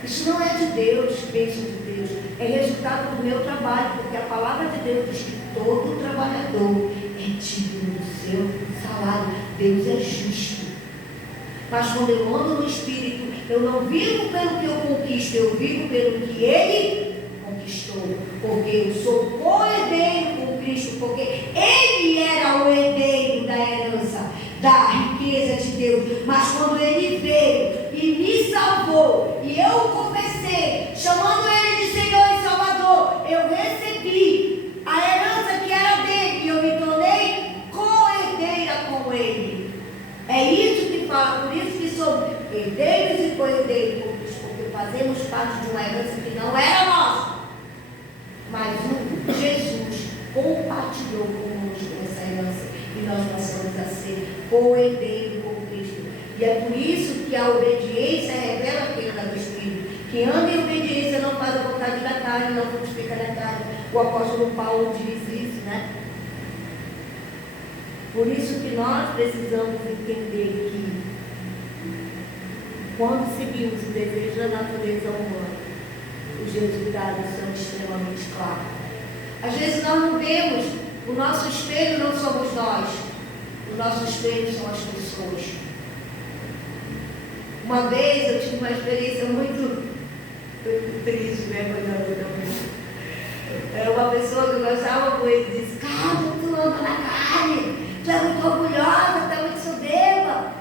Isso não é de Deus, bênção de Deus. É resultado do meu trabalho, porque a palavra de Deus diz que todo trabalhador é digno do seu salário. Deus é justo. Mas quando eu ando no Espírito, eu não vivo pelo que eu conquisto, eu vivo pelo que Ele conquistou. Porque eu sou co-herdeiro com Cristo, porque Ele era o herdeiro da herança, da riqueza de Deus. Mas quando Ele veio e me salvou, e eu o confessei, chamando Ele de Senhor e Salvador, eu recebi a herança que era dele, e eu me tornei co-herdeira com Ele. É isso que fala, por isso que somos herdeiros e co-herdeiros, porque fazemos parte de uma herança que não era nossa, mas o Jesus compartilhou conosco essa herança, e nós passamos a ser co-herdeiros com Cristo. E é por isso que a obediência revela aquele anda do Espírito. Que anda em obediência não faz a vontade da carne, não frutifica da carne. O apóstolo Paulo diz isso, né? Por isso que nós precisamos entender que quando seguimos o desejo da natureza humana, os resultados são extremamente claros. Às vezes nós não vemos, o nosso espelho não somos nós, o nosso espelho são as pessoas. Uma vez eu tive uma experiência muito triste, vergonhosa também. Era uma pessoa que eu gostava muito, disse: Carla, tu anda na carne, tu é muito orgulhosa, tu é muito soberba.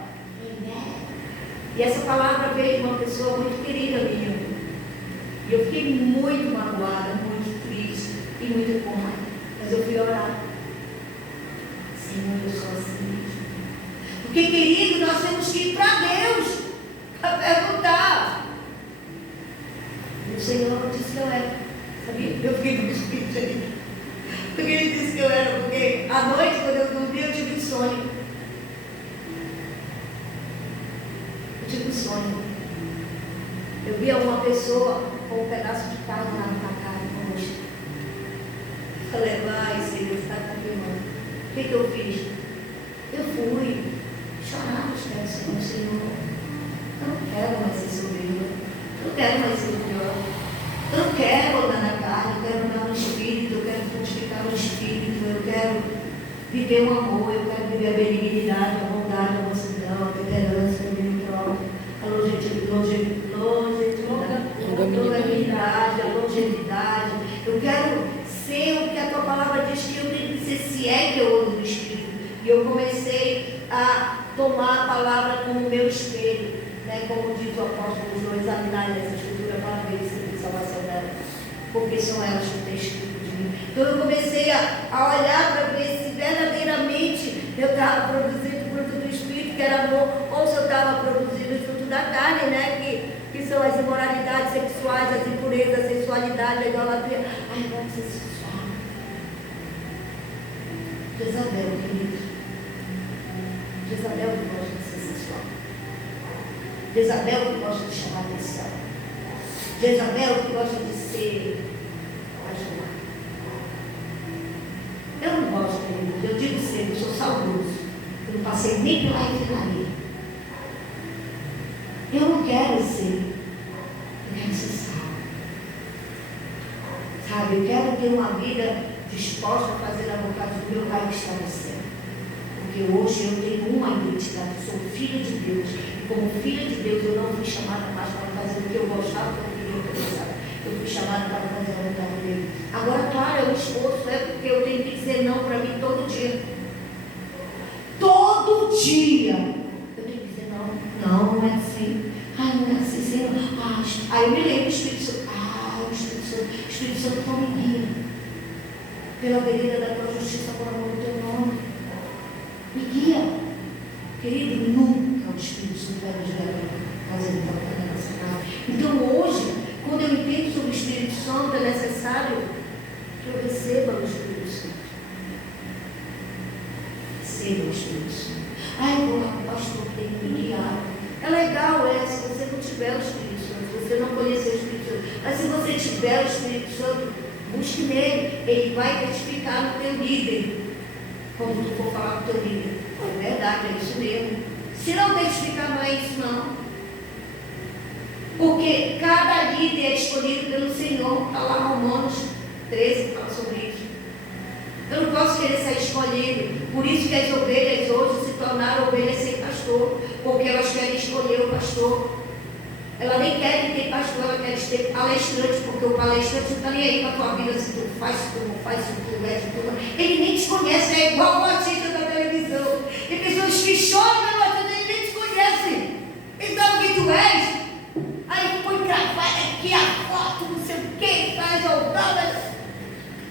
E essa palavra veio de uma pessoa muito querida minha. E eu fiquei muito magoada, muito triste e muito com raiva. Mas eu fui orar. Senhor, eu sou assim mesmo. Porque, querido, nós temos que ir para Deus para perguntar. E o Senhor disse que eu era. Sabia? Eu fiquei muito triste aí. Porque Ele disse que eu era. Porque à noite, quando eu dormi, eu tive um sonho. Um sonho. Eu via uma pessoa com um pedaço de carne lá na cara conosco. Falei: vai, Senhor, está confirmando. O que eu fiz? Eu fui chorar nos pés do Senhor. Senhor, eu não quero mais ser soberba, eu não quero mais ser pior, eu não quero andar na carne, eu quero andar no Espírito, eu quero frutificar no Espírito, eu quero viver o amor, eu quero viver a benignidade, a bondade, a mansidão, a temperança, a longevidade, a longevidade. Eu quero ser o que a tua palavra diz que eu tenho que ser, se é que eu ando no Espírito. E eu comecei a tomar a palavra como meu espelho, né? Como diz o apóstolo João, examinar essa escritura para ver se a salvação dela, porque são elas que têm escrito de mim. Então eu comecei a olhar para ver se verdadeiramente eu estava produzindo o fruto do Espírito, que era amor, ou se eu estava produzindo o fruto da carne, né? Que são as imoralidades sexuais, as impurezas, a sensualidade, a idolatria. Ai, vai ser sensual. Jezabel, querido. Jezabel que gosta de ser sensual. Jezabel que gosta de chamar atenção. Jezabel que gosta de ser apaixonada. Eu não gosto, querido. Eu digo sempre, eu sou saudoso. Eu não passei nem pela refinaria. Eu não quero ser. Eu quero ser salvo. Sabe, eu quero ter uma vida disposta a fazer a vontade do meu Pai que está no céu. Porque hoje eu tenho uma identidade, eu sou filha de Deus. E como filha de Deus, eu não fui chamada mais para fazer o que eu gostava, o que eu queria. Eu fui chamada para fazer a vontade dele. Agora, claro, é um esforço, é porque eu tenho que dizer não para mim todo dia. Todo dia. Não, não é assim. Ai, não é assim, Senhor. Aí eu me lembro do Espírito Santo. O Espírito Santo não me guia pela vereda da tua justiça por amor do teu nome. Me guia. Querido, nunca o Espírito Santo vai nos guiar para fazer a nossa casa. Então hoje, quando eu entendo sobre o Espírito Santo, é necessário que eu receba o Espírito Santo. Receba o Espírito Santo. Ai, o pastor tem que me guiar. É legal, se você não tiver o Espírito Santo, se você não conhecer o Espírito Santo. Mas se você tiver o Espírito Santo, busque nele. Ele vai testificar no teu líder. Quando tu for falar com o teu líder. É verdade, é isso mesmo. Se não testificar, não é isso não. Porque cada líder é escolhido pelo Senhor. Está lá Romanos 13, fala sobre isso. Eu não posso querer sair escolhido. Por isso que as ovelhas hoje se tornaram ovelhas sem pastor. Porque elas querem escolher o pastor. Ela nem quer ter pastor, ela quer ter palestrante. Porque o palestrante não está nem aí para a tua vida. Se tu faz, se tu não faz, se tu é, se tu não. Ele nem te conhece, é igual o artista da televisão. Tem pessoas que choram na noite, ele nem te conhece. Ele sabe quem tu és. Aí põe gravada aqui a foto, não sei o que, faz oldada.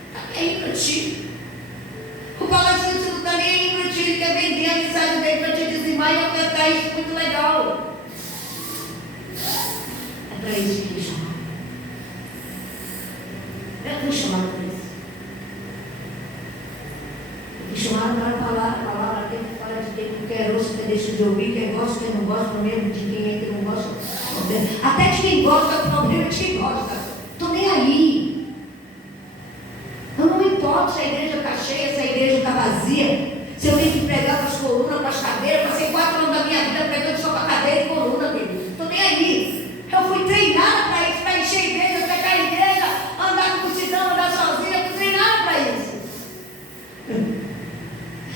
Está aí para ti. O palestrante não está nem aí para ti, ele quer vender a mensagem dele para te dizimar e ofertar isso muito legal. É para isso que ele chama. Eu fui chamado para isso. Eu fui chamado para falar, a palavra tem que falar de quem não quer ouça, quem deixa de ouvir, quem gosta, quem não gosta, mesmo de quem é que não gosta. Até de quem gosta, o problema é de quem gosta. Estou nem aí. Eu não me importo se a igreja está cheia, se a igreja está vazia. Se eu tenho que pregar para as colunas, para as cadeiras. Passei 4 anos da minha vida pregando só para cadeira e coluna, querido. Estou nem aí. Eu fui treinada para isso, para encher a igreja, pegar a igreja, andar com multidão, andar sozinha. Fui treinada para isso.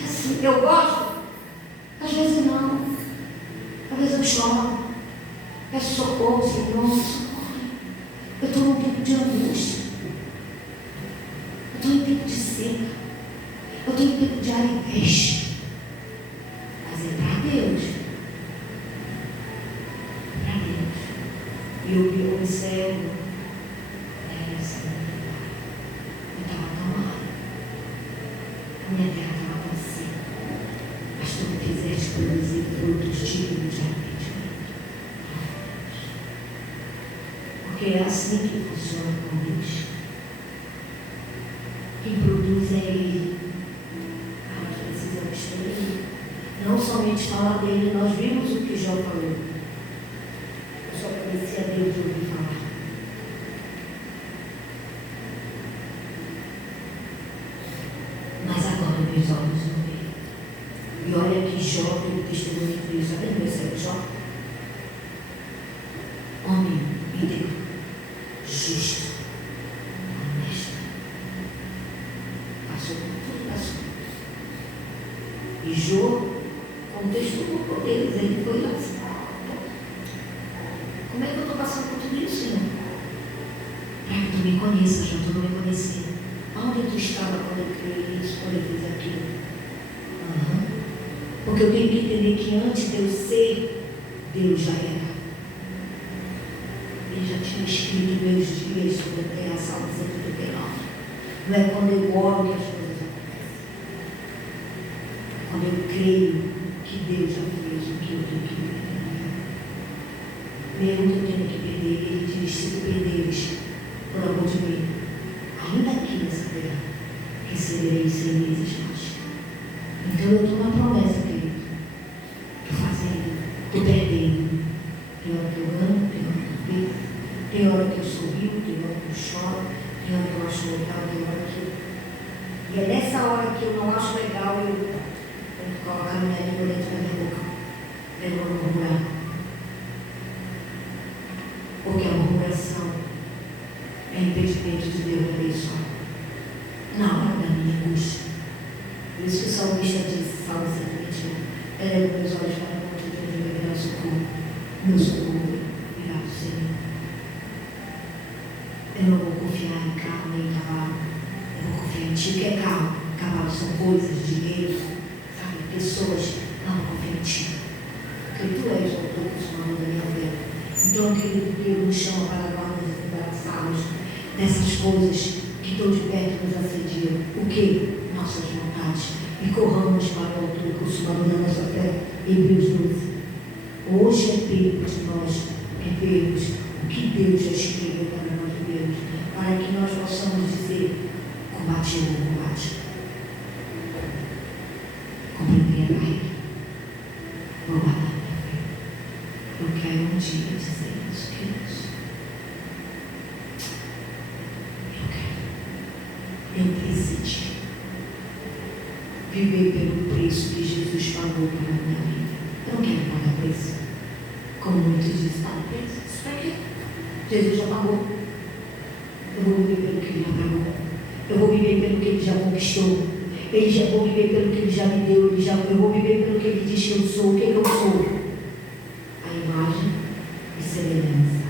Assim, eu gosto? Às vezes não. Às vezes eu choro. Peço socorro, Senhor, socorro. Eu estou num tempo de angústia. Eu estou em tempo de seca. Eu estou em tempo de aridez. Mas é para Deus. Para Deus. E eu observo. Eu estava tão mal. A minha terra estava tão seca. Mas tu me fizeste produzir frutos dignos de arrependimento. Porque é assim que funciona com Deus. Quem produz é Ele. Nós precisamos ter Ele. Não somente falar dele, nós vimos o que Jó falou. Eu só conhecia Deus de ouvir falar. Mas agora meus olhos não veem. E olha que Jó tem um testemunho de Deus. Sabe onde é Jó? Homem íntegro, justo, honesto. Passou por tudo, passou. E Jó, contexto por eles, ele foi lá assim. Como é que eu estou passando por tudo isso, Senhor? Para que tu me conheças, já tu não me conhecia. Onde tu estava quando eu criei isso, quando eu fiz aquilo? Porque eu tenho que entender que antes de eu ser, Deus já era. Ele já tinha escrito meus dias sobre a terra, Salmo 139. Não é quando eu oro que as coisas acontecem. É quando eu creio que Deus já fez o que eu tenho que perder. Mesmo que eu tenho que perder, Ele diz: se tu perderes por amor de mim, ainda aqui nessa terra, receberei 100 vezes mais. Então eu estou na promessa, querido. Estou fazendo, estou perdendo. Tem hora que eu amo, tem hora que eu perco. Tem hora que eu sorrio, tem hora que eu choro, tem hora que eu acho legal, tem hora que eu... E é nessa hora que eu não acho legal, eu coloco a minha língua dentro da minha boca. Eu não vou murmurar. Porque a murmuração é impedimento de Deus me abençoar. Na hora da minha angústia. Por isso que o salmista diz, Salmo 121, eleva meus olhos para o monte de Deus e me dá socorro. Meu socorro virá do Senhor. Eu não vou confiar em carro nem em cavalo. Eu vou confiar em ti. O que é carro? Cavalo são coisas, dinheiro, sabe? Pessoas. Não, vou confiar em ti. Porque tu és o autor consumado da minha fé. Então, querido Deus nos chama para nós nos abraçarmos. dessas coisas que estão de perto nos assediam. O que? Nossas vontades. E corramos para o autor e consumador da nossa fé. Hebreus 12. Hoje é tempo de nós vivermos o que Deus já escreveu para nós vivermos, para que nós possamos dizer: combati o bom combate, completei a carreira, vou guardar minha fé. Eu quero um dia dizer isso, queridos. Eu decidi viver pelo preço que Jesus pagou pela minha vida. Eu não quero pagar preço. Como muitos dizem, pagar preço? Isso para quê? Jesus já pagou. Eu vou viver pelo que Ele já pagou. Eu vou viver pelo que Ele já conquistou. Eu vou viver pelo que Ele já me deu. Eu vou viver pelo que Ele diz que eu sou. O que eu sou? A imagem e semelhança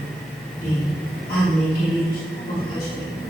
dele. Amém, queridos. Vamos ficar esperando.